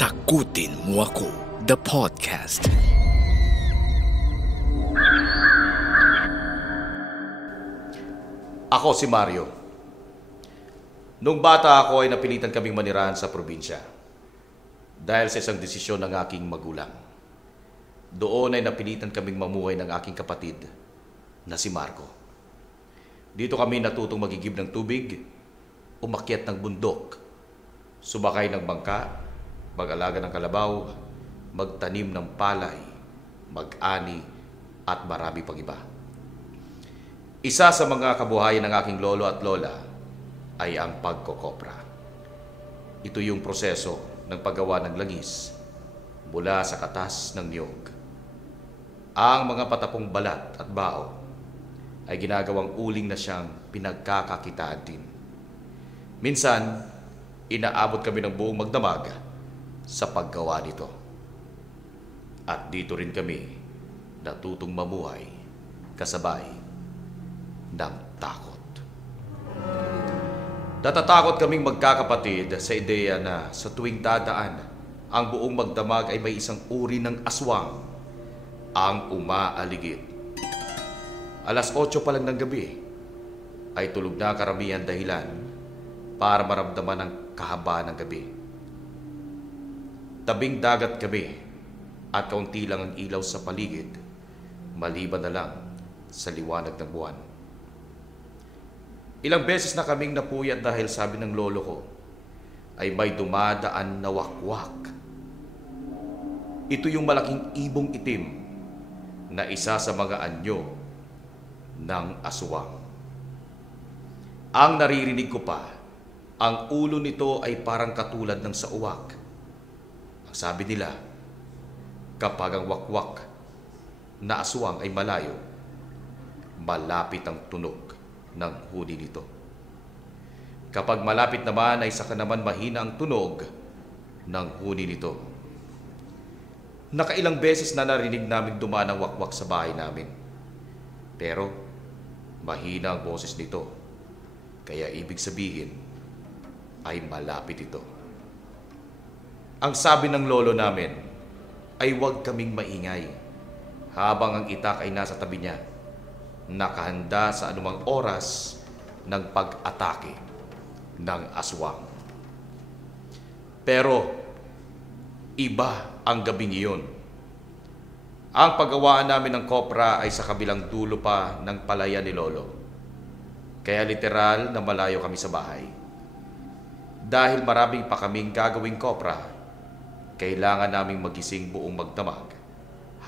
Takutin Mo Ako, the podcast. Ako si Mario. Nung bata ako ay napilitan kaming manirahan sa probinsya dahil sa isang desisyon ng aking magulang. Doon ay napilitan kaming mamuhay ng aking kapatid na si Marco. Dito kami natutong magigib ng tubig, umakyat ng bundok, sumakay ng bangka, mag-alaga ng kalabaw, magtanim ng palay, mag-ani at marami pang iba. Isa sa mga kabuhayan ng aking lolo at lola ay ang pagkokopra. Ito yung proseso ng paggawa ng langis mula sa katas ng niyog. Ang mga patapong balat at bao ay ginagawang uling na siyang pinagkakakitaan din. Minsan, inaabot kami ng buong magdamag sa paggawa nito. At dito rin kami natutong mamuhay kasabay ng takot. Natatakot kaming magkakapatid sa ideya na sa tuwing dadaan ang buong magdamag ay may isang uri ng aswang ang umaaligid. 8:00 pa lang ng gabi ay tulog na karamihan dahilan para maramdaman ang kahabaan ng gabi. Tabing dagat kami at kaunti lang ang ilaw sa paligid maliban na lang sa liwanag ng buwan. Ilang beses na kaming napuyat dahil sabi ng lolo ko ay may dumadaan na wakwak. Ito yung malaking ibong itim na isa sa mga anyo ng aswang. Ang naririnig ko pa, ang ulo nito ay parang katulad ng sa uwak. Ang sabi nila, kapag ang wakwak na aswang ay malayo, malapit ang tunog ng huni nito. Kapag malapit naman ay saka naman mahina ang tunog ng huni nito. Nakailang beses na narinig namin dumaan ang wakwak sa bahay namin. Pero mahina ang boses nito. Kaya ibig sabihin ay malapit ito. Ang sabi ng lolo namin ay huwag kaming maingay habang ang itak ay nasa tabi niya, nakahanda sa anumang oras ng pag-atake ng aswang. Pero iba ang gabing iyon. Ang paggawaan namin ng kopra ay sa kabilang dulo pa ng palaya ni lolo. Kaya literal na malayo kami sa bahay. Dahil maraming pa kaming gagawing kopra, kailangan naming magising buong magdamag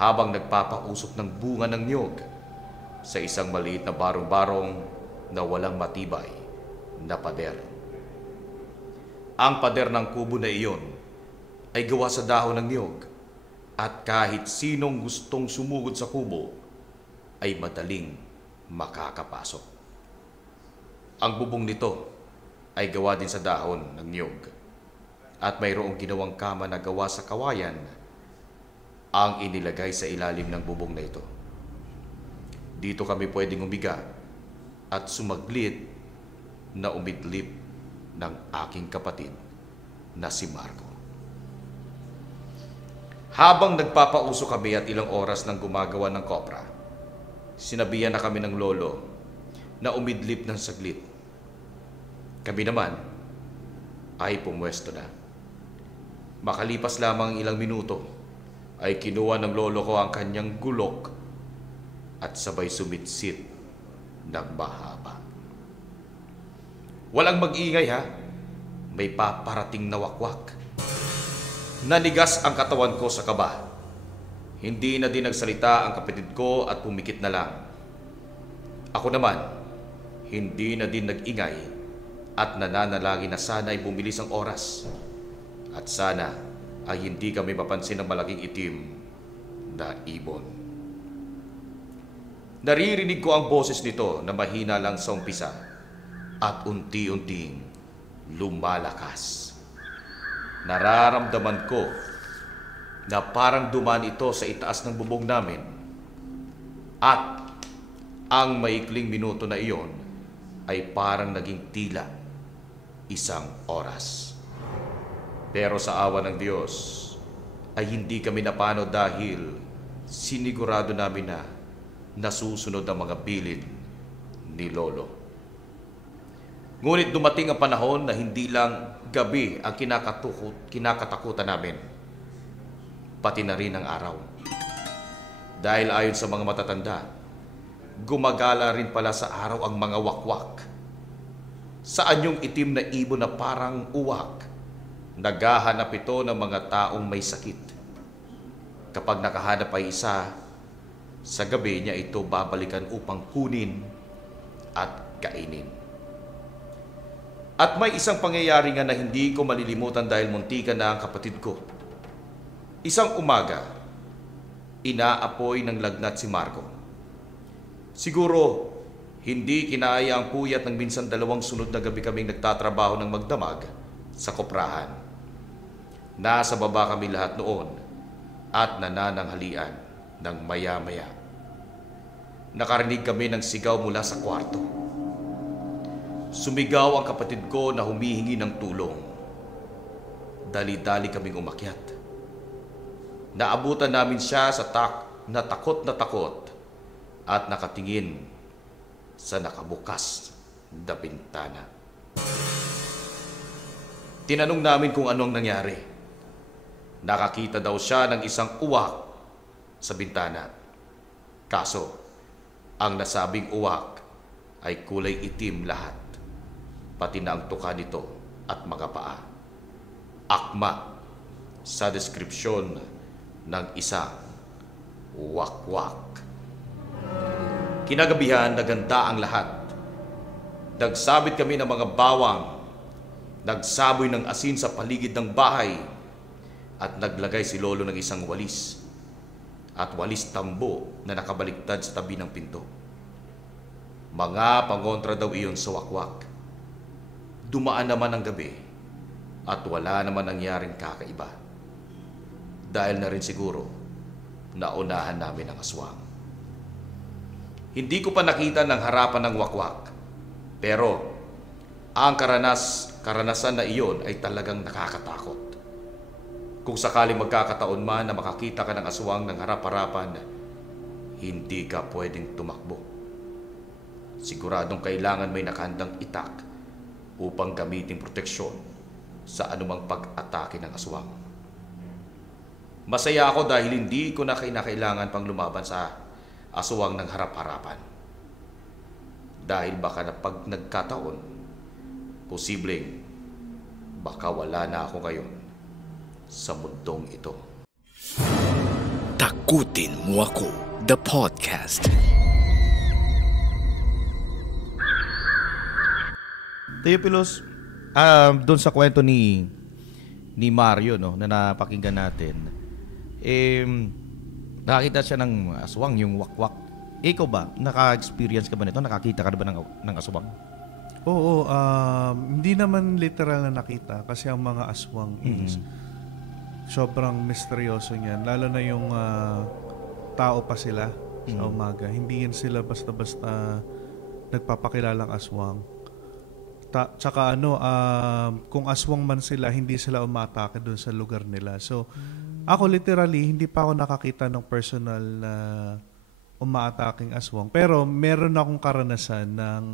habang nagpapausok ng bunga ng niyog sa isang maliit na barong-barong na walang matibay na pader. Ang pader ng kubo na iyon ay gawa sa dahon ng niyog at kahit sinong gustong sumugod sa kubo ay madaling makakapasok. Ang bubong nito ay gawa din sa dahon ng niyog at mayroong ginawang kama na gawa sa kawayan ang inilagay sa ilalim ng bubong na ito. Dito kami pwedeng umiga at sumaglit na umidlip ng aking kapatid na si Marco. Habang nagpapauso kami at ilang oras nang gumagawa ng kopra, sinabihan na kami ng lolo na umidlip ng saglit. Kami naman ay pumwesto na. Makalipas lamang ilang minuto ay kinuha ng lolo ko ang kanyang gulok at sabay sumitsit ng mahaba. Walang mag-ingay ha, may paparating na wakwak. Nanigas ang katawan ko sa kaba. Hindi na din nagsalita ang kapatid ko at pumikit na lang. Ako naman, hindi na din nag-ingay at nananalangin na sana ay bumilis ang oras. At sana ay hindi kami mapansin ng malaking itim na ibon. Naririnig ko ang boses nito na mahina lang sa umpisa at unti-unting lumalakas. Nararamdaman ko na parang dumaan ito sa itaas ng bubong namin at ang maikling minuto na iyon ay parang naging tila isang oras. Pero sa awa ng Diyos ay hindi kami napano dahil sinigurado namin na nasusunod ang mga bilin ni Lolo. Ngunit dumating ang panahon na hindi lang gabi ang kinakatakutan namin, pati na rin ang araw. Dahil ayon sa mga matatanda, gumagala rin pala sa araw ang mga wakwak. Saan yung itim na ibon na parang uwak? Naghahanap ito ng mga taong may sakit. Kapag nakahanap ay isa, sa gabi niya ito babalikan upang kunin at kainin. At may isang pangyayari nga na hindi ko malilimutan dahil muntikan na ang kapatid ko. Isang umaga, inaapoy ng lagnat si Marco. Siguro, hindi kinaya ang puyat ng minsan 2 sunod na gabi kaming nagtatrabaho ng magdamag sa koprahan. Nasa baba kami lahat noon at nanananghalian ng maya-maya. Nakarinig kami ng sigaw mula sa kwarto. Sumigaw ang kapatid ko na humihingi ng tulong. Dali-dali kaming umakyat. Naabutan namin siya sa takot at nakatingin sa nakabukas na bintana. Tinanong namin kung anong nangyari. Nakakita daw siya ng isang uwak sa bintana. Kaso, ang nasabing uwak ay kulay itim lahat, pati na ang tuka nito at mga paa. Akma sa deskripsyon ng isang wakwak. Kinagabihan, naganda ang lahat. Nagsabit kami ng mga bawang, nagsaboy ng asin sa paligid ng bahay, at naglagay si Lolo ng isang walis, at walis tambo na nakabaliktad sa tabi ng pinto. Mga pangontra daw iyon sa wakwak. Dumaan naman ang gabi, at wala naman nangyaring kakaiba. Dahil na rin siguro, naunahan namin ang aswang. Hindi ko pa nakita ng harapan ng wakwak, pero ang karanasan na iyon ay talagang nakakatakot. Kung sakaling magkakataon man na makakita ka ng aswang ng harap-harapan, hindi ka pwedeng tumakbo. Siguradong kailangan may nakahandang itak upang gamitin proteksyon sa anumang pag-atake ng aswang. Masaya ako dahil hindi ko na kinakailangan pang lumaban sa aswang ng harap-harapan. Dahil baka na pag nagkataon, posibleng baka wala na ako ngayon sa mundong ito. Takutin Mo Ako, the podcast. Teopilos, doon sa kwento ni Mario, no, na napakinggan natin, nakakita siya ng aswang, yung wakwak. Ikaw ba, naka-experience ka ba nito? Nakakita ka ba ng aswang? Oo, hindi naman literal na nakita kasi ang mga aswang is sobrang misteryoso niyan. Lalo na yung tao pa sila sa umaga. Hindi yan sila basta-basta nagpapakilalang aswang. Tsaka kung aswang man sila, hindi sila umatake doon sa lugar nila. So, ako literally, hindi pa ako nakakita ng personal na umaataking aswang. Pero meron akong karanasan ng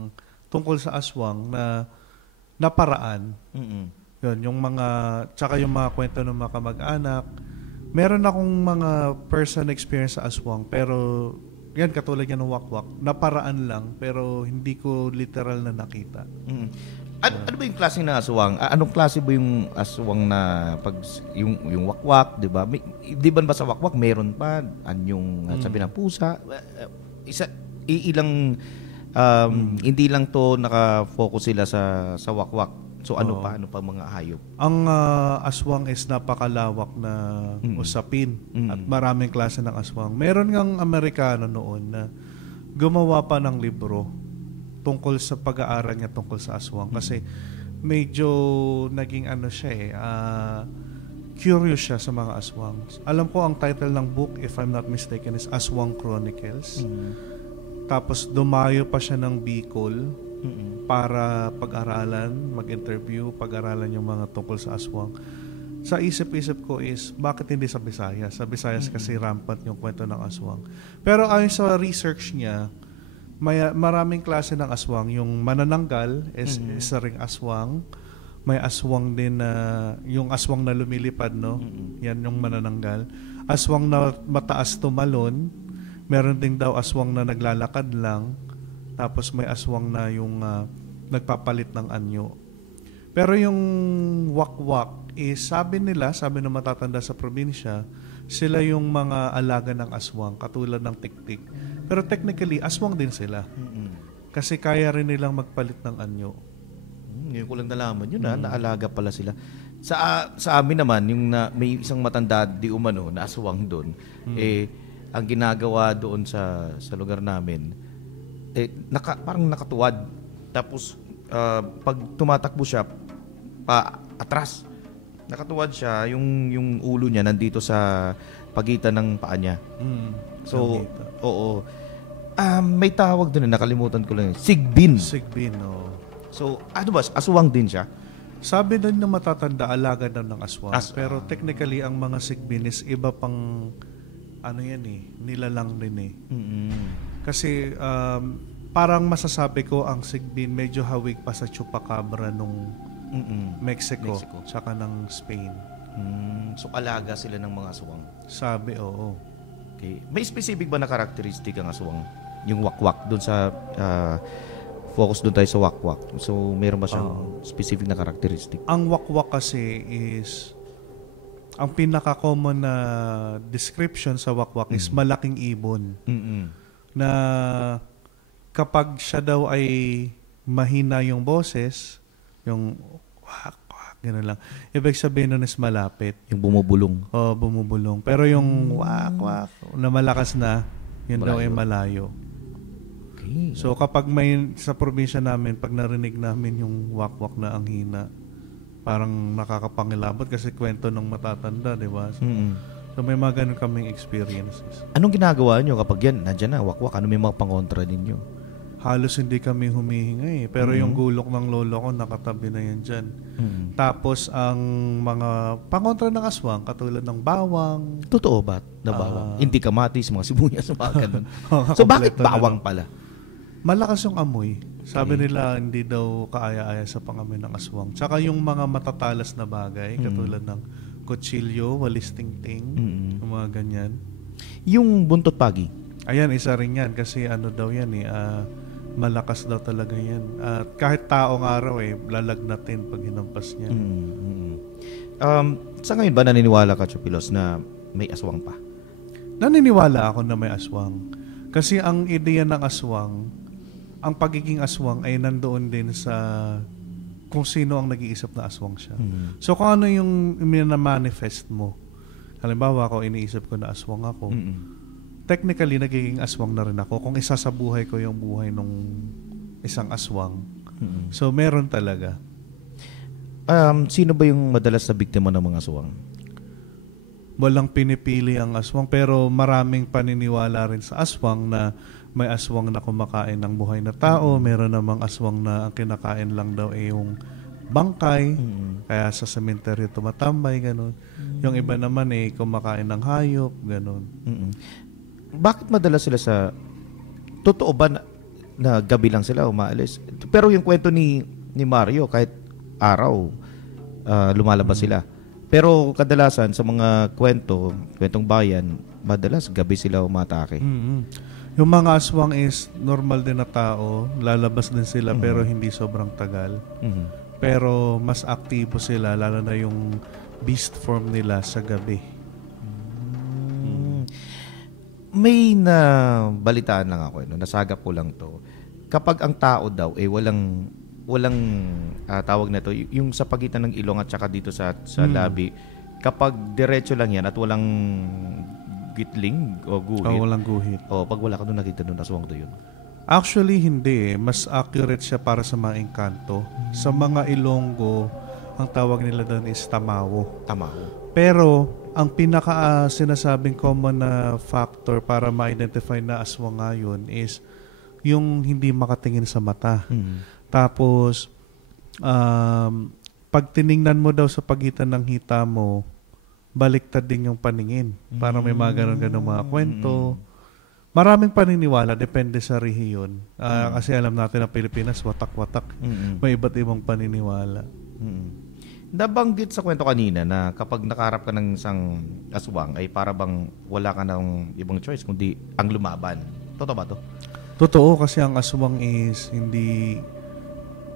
tungkol sa aswang na paraan. Yun, yung tsaka yung mga kwento ng mga kamag-anak. Meron akong mga personal experience sa aswang, pero yan, katulad yan ng wakwak, naparaan lang, pero hindi ko literal na nakita. Ano ba yung klase na aswang? Anong klase ba yung aswang na yung wakwak, 'di ba? Di ba sa wakwak meron pa yung sabi ng pusa? Ilang hindi lang to naka-focus sila sa wakwak. So ano pa mga hayop? Ang aswang is napakalawak na usapin at maraming klase ng aswang. Meron ngang Amerikano noon na gumawa pa ng libro tungkol sa pag-aaral niya tungkol sa aswang kasi medyo naging curious siya sa mga aswang. Alam ko ang title ng book, if I'm not mistaken, is Aswang Chronicles. Tapos dumayo pa siya ng Bicol para pag-aralan, mag-interview, pag-aralan yung mga tungkol sa aswang. sa isip-isip ko is, bakit hindi sa Visayas? Sa Visayas kasi rampant yung kwento ng aswang. Pero ayon sa research niya, maraming klase ng aswang. Yung manananggal is isa ring aswang. May aswang din na, yung aswang na lumilipad, no? Yan yung manananggal. Aswang na mataas tumalon. Meron din daw aswang na naglalakad lang. Tapos may aswang na yung nagpapalit ng anyo. Pero yung wakwak is sabi ng matatanda sa probinsya, sila yung mga alaga ng aswang, katulad ng tiktik. Pero technically, aswang din sila. Kasi kaya rin nilang magpalit ng anyo. Ngayon ko lang nalaman yun, naalaga pala sila. Sa amin naman, yung may isang matanda di umano na aswang doon, ang ginagawa doon sa lugar namin, parang nakatuwad. Tapos, pag tumatakbo siya, atras. Nakatuwad siya, yung ulo niya nandito sa pagitan ng paa niya. So, oo. May tawag doon, nakalimutan ko lang. Sigbin. Sigbin, oo. So, ano ba? Aswang din siya? Sabi din ng matatanda, alaga daw ng aswang. Pero technically, ang mga sigbin is iba pang, nilalang din eh. Kasi, parang masasabi ko, ang sigbin medyo hawig pa sa chupacabra nung Mexico, tsaka ng Spain. So, alaga sila ng mga aswang? Sabi, oo. Okay. May specific ba na karakteristik ang aswang? Yung wakwak, doon sa... focus doon tayo sa wakwak. So, meron ba siyang specific na karakteristik? Ang wakwak kasi is... Ang pinaka-common na description sa wakwak is malaking ibon. Na kapag siya daw ay mahina yung boses, yung wak-wak, gano'n lang. Ibig sabihin nun is malapit. Yung bumubulong. Oo, bumubulong. Pero yung wak-wak na malakas na, yun daw ay malayo. Okay. So kapag sa probinsya namin, pag narinig namin yung wak-wak na ang hina, parang nakakapangilabot kasi kwento ng matatanda, di ba? So may mga ganun kaming experiences. Anong ginagawa nyo kapag yan, nandyan na, wakwak? Ano may mga pangontra ninyo? Halos hindi kami humihinga eh. Pero yung gulok ng lolo ko, nakatabi na yan dyan. Tapos ang mga pangontra ng aswang, katulad ng bawang. Totoo ba na bawang? Hindi kamatis, mga sibuyas, mga ganun. So bakit bawang pala? Malakas yung amoy. Sabi nila hindi daw kaaya-aya sa pangamoy ng aswang. Tsaka yung mga matatalas na bagay, katulad ng kutsilyo, walis tingting, yung mga ganyan. Yung buntot pagi? Ayan, isa rin yan. Kasi daw yan eh, malakas daw talaga yan. Kahit taong araw lalagnatin pag hinampas niya. Sa ngayon ba naniniwala ka, Chupilos, na may aswang pa? Naniniwala ako na may aswang. Kasi ang ideya ng aswang, ang pagiging aswang ay nandoon din sa kung sino ang nag-iisip na aswang siya. So kung ano yung mina-manifest mo. Halimbawa ako, iniisip ko na aswang ako. Technically, nagiging aswang na rin ako kung isa sa buhay ko yung buhay nung isang aswang. So meron talaga. Sino ba yung madalas na biktima ng mga aswang? Walang pinipili ang aswang, pero maraming paniniwala rin sa aswang na may aswang na kumakain ng buhay na tao, meron namang aswang na ang kinakain lang daw ay yung bangkay, kaya sa sementeryo tumatambay, gano'n. Yung iba naman kumakain ng hayop, gano'n. Bakit madalas sila sa... Totoo ba na gabi lang sila umaalis? Pero yung kwento ni Mario, kahit araw, lumalabas sila. Pero kadalasan sa mga kwentong bayan, madalas gabi sila umatake. Yung mga aswang is normal din na tao, lalabas din sila pero hindi sobrang tagal. Pero mas aktibo sila, lalo na yung beast form nila sa gabi. May balitaan lang ako, nasagap ko lang to. Kapag ang tao daw walang tawag na to, yung sa pagitan ng ilong at saka dito sa labi, kapag diretso lang yan at walang gitling o guhit. Walang guhit. Pag wala ka doon nakita doon, aswang to yun. Actually, hindi. Mas accurate siya para sa mga engkanto. Sa mga Ilonggo, ang tawag nila doon is tamawo. Pero, ang pinaka sinasabing common na factor para ma-identify na aswang ngayon is yung hindi makatingin sa mata. Tapos, pag tiningnan mo daw sa pagitan ng hita mo, baliktad din yung paningin. Parang may mga ganun mga kwento. Maraming paniniwala, depende sa rehiyon. Kasi alam natin na Pilipinas, watak-watak. May iba't ibang paniniwala. Nabanggit sa kwento kanina na kapag nakaharap ka ng isang aswang ay para bang wala ka ng ibang choice kundi ang lumaban. Totoo ba to? Totoo, kasi ang aswang is hindi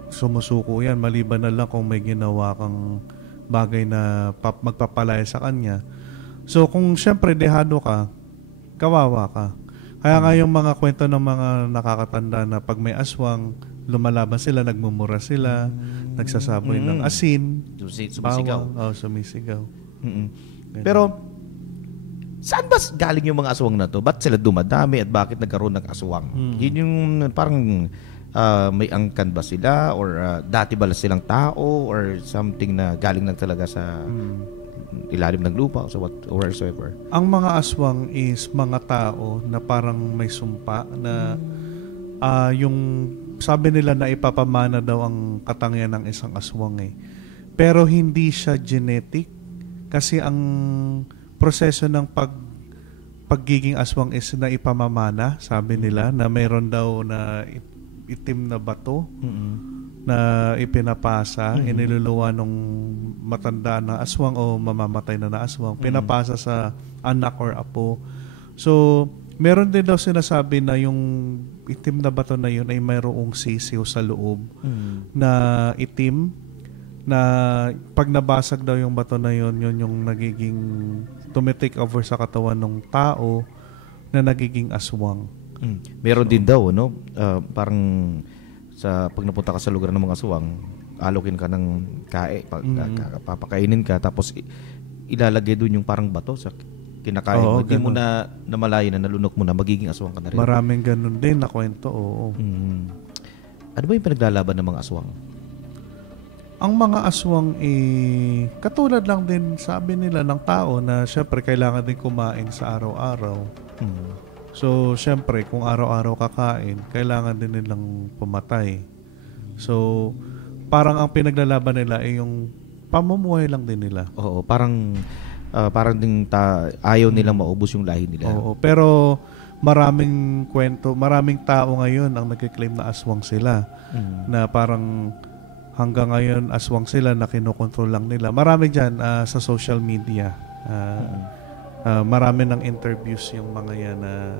sumusuko yan. Maliban na lang kung may ginawa kang bagay na magpapalaya sa kanya. So kung syempre dehado ka, kawawa ka. Kaya nga yung mga kwento ng mga nakakatanda na pag may aswang, lumalaban sila, nagmumura sila, nagsasaboy ng asin, sumisigaw. Sumisigaw. Pero saan ba galing yung mga aswang na to? Ba't sila dumadami at bakit nagkaroon ng aswang? Yun yung parang may angkan ba sila or dati ba silang tao or something na galing lang talaga sa ilalim ng lupa or whatsoever? Ang mga aswang is mga tao na parang may sumpa na yung sabi nila na ipapamana daw ang katangian ng isang aswang eh. Pero hindi siya genetic kasi ang proseso ng pagiging aswang is na ipamamana, sabi nila, na mayroon daw na itim na bato na ipinapasa, iniluluwa nung matanda na aswang o mamamatay na aswang, pinapasa sa anak or apo. So, meron din daw sinasabi na yung itim na bato na yun ay mayroong sisiw sa loob na itim na pag nabasag daw yung bato na yun, yun yung nagiging tumitake over sa katawan ng tao na nagiging aswang. Meron din daw, no? Parang pag napunta ka sa lugar ng mga aswang, alokin ka ng papakainin ka, tapos ilalagay doon yung parang bato sa kinakain mo. Hindi mo na namalayan na nalunok mo na, magiging aswang ka na rin. Maraming ganun din na kwento, oo. Ano ba yung pinaglalaban ng mga aswang? Ang mga aswang katulad lang din sabi nila ng tao na syempre kailangan din kumain sa araw-araw. So syempre kung araw-araw kakain, kailangan din nilang pumatay. So parang ang pinaglalaban nila ay yung pamumuhay lang din nila. Oo, parang ding ayaw nilang maubos yung lahi nila. Oo, pero maraming kwento, maraming tao ngayon ang nagki-claim na aswang sila. Na parang hanggang ngayon aswang sila na kinokontrol lang nila. Marami dyan sa social media. Marami ng interviews yung mga yan na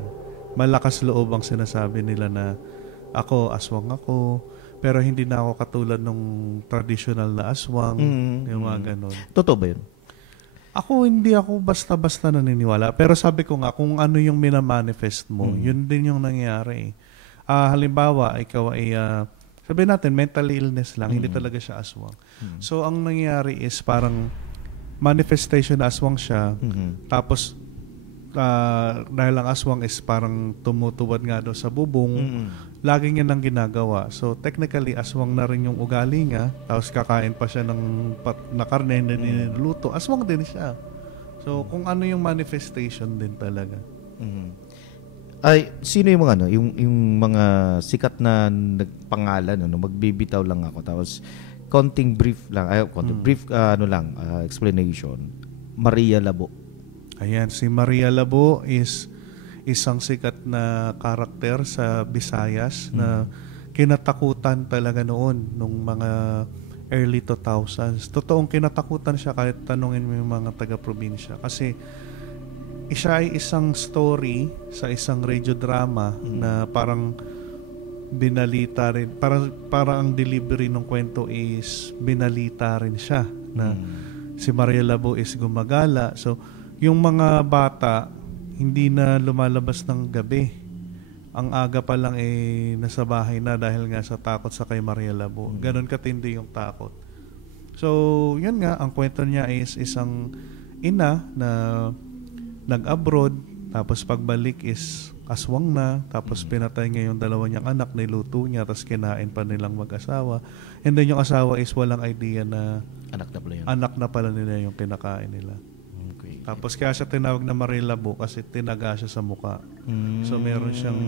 malakas loob ang sinasabi nila na ako, aswang ako, pero hindi na ako katulad ng traditional na aswang. Yung mga ganun. Totoo ba yun? Hindi ako basta-basta naniniwala. Pero sabi ko nga, kung ano yung minamanifest mo, yun din yung nangyayari. Halimbawa, ikaw ay sabihin natin, mental illness lang, hindi talaga siya aswang. So, ang nangyayari is parang manifestation na aswang siya, tapos dahil ang aswang is parang tumutuwad nga daw sa bubong, laging yan ang ginagawa. So, technically, aswang na rin yung ugali niya, tapos kakain pa siya na karne na niluluto, aswang din siya. So, kung ano yung manifestation din talaga. Ay, sino yung mga yung mga sikat na nagpangalan, magbibitaw lang ako, tapos konting brief lang, explanation. Maria Labo. Ayan, si Maria Labo is isang sikat na karakter sa Visayas na kinatakutan talaga noon nung mga early 2000s. Totoong kinatakutan siya kahit tanungin mo yung mga taga-probinsya. Kasi siya ay isang story sa isang radio drama na parang binalita rin. Parang ang delivery ng kwento is binalita rin siya na si Maria Labo is gumagala. So, yung mga bata hindi na lumalabas ng gabi. Ang aga pa lang nasa bahay na dahil nga sa takot sa kay Maria Labo. Ganon katindi yung takot. So, yun nga, ang kwento niya is isang ina na nag-abroad, tapos pagbalik is aswang na, tapos pinatay niya yung dalawa niyang anak, niluto niya, tapos kinain pa nilang mag-asawa. And then yung asawa is walang idea na anak na pala nila yung kinakain nila. Okay. Tapos kaya siya tinawag na Maria Labo kasi tinaga siya sa muka. So meron siyang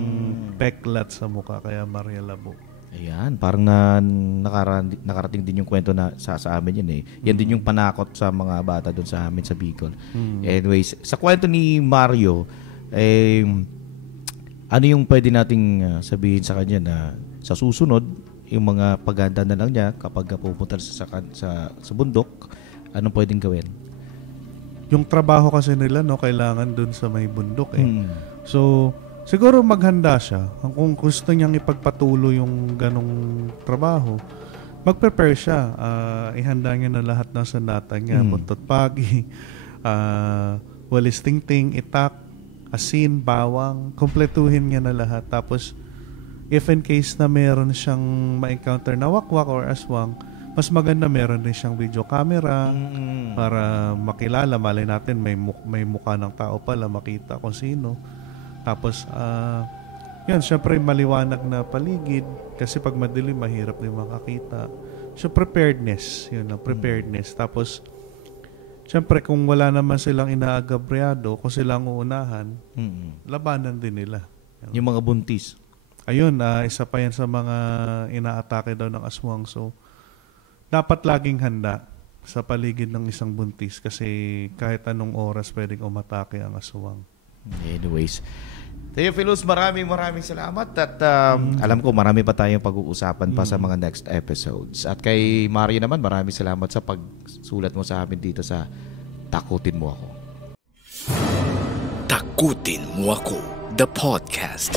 peklat sa muka, kaya Maria Labo. Ayan, parang nakarating din yung kwento na sa amin yun eh. Yan din yung panakot sa mga bata doon sa amin sa Bicol. Anyways, sa kwento ni Mario, ano yung pwede nating sabihin sa kanya na sa susunod, yung mga paghanda na lang niya kapag pupunta sa bundok, anong pwedeng gawin? Yung trabaho kasi nila, no, kailangan dun sa may bundok eh. So, siguro maghanda siya. Kung gusto niyang ipagpatuloy yung ganong trabaho, mag-prepare siya. Ihanda niya na lahat ng sandata niya. Buntot pagi, walis tingting, itak, asin, bawang. Kompletuhin niya na lahat. Tapos, if in case na meron siyang ma-encounter na wakwak or aswang, mas maganda meron din siyang video camera para makilala. Malay natin may mukha ng tao pala, makita kung sino. Tapos, yun, syempre maliwanag na paligid kasi pag madilim, mahirap din makakita. So, preparedness. Yun ang preparedness. Tapos, syempre kung wala naman silang inaagabriado, kung silang uunahan, labanan din nila. Yung mga buntis. Ayun, isa pa yan sa mga inaatake daw ng aswang. So, dapat laging handa sa paligid ng isang buntis kasi kahit anong oras pwedeng umatake ang aswang. Anyways, Theophilus, maraming salamat at alam ko marami pa tayong pag-uusapan pa sa mga next episodes. At kay Mario naman, maraming salamat sa pagsulat mo sa amin dito sa Takutin Mo Ako. Takutin Mo Ako, the podcast.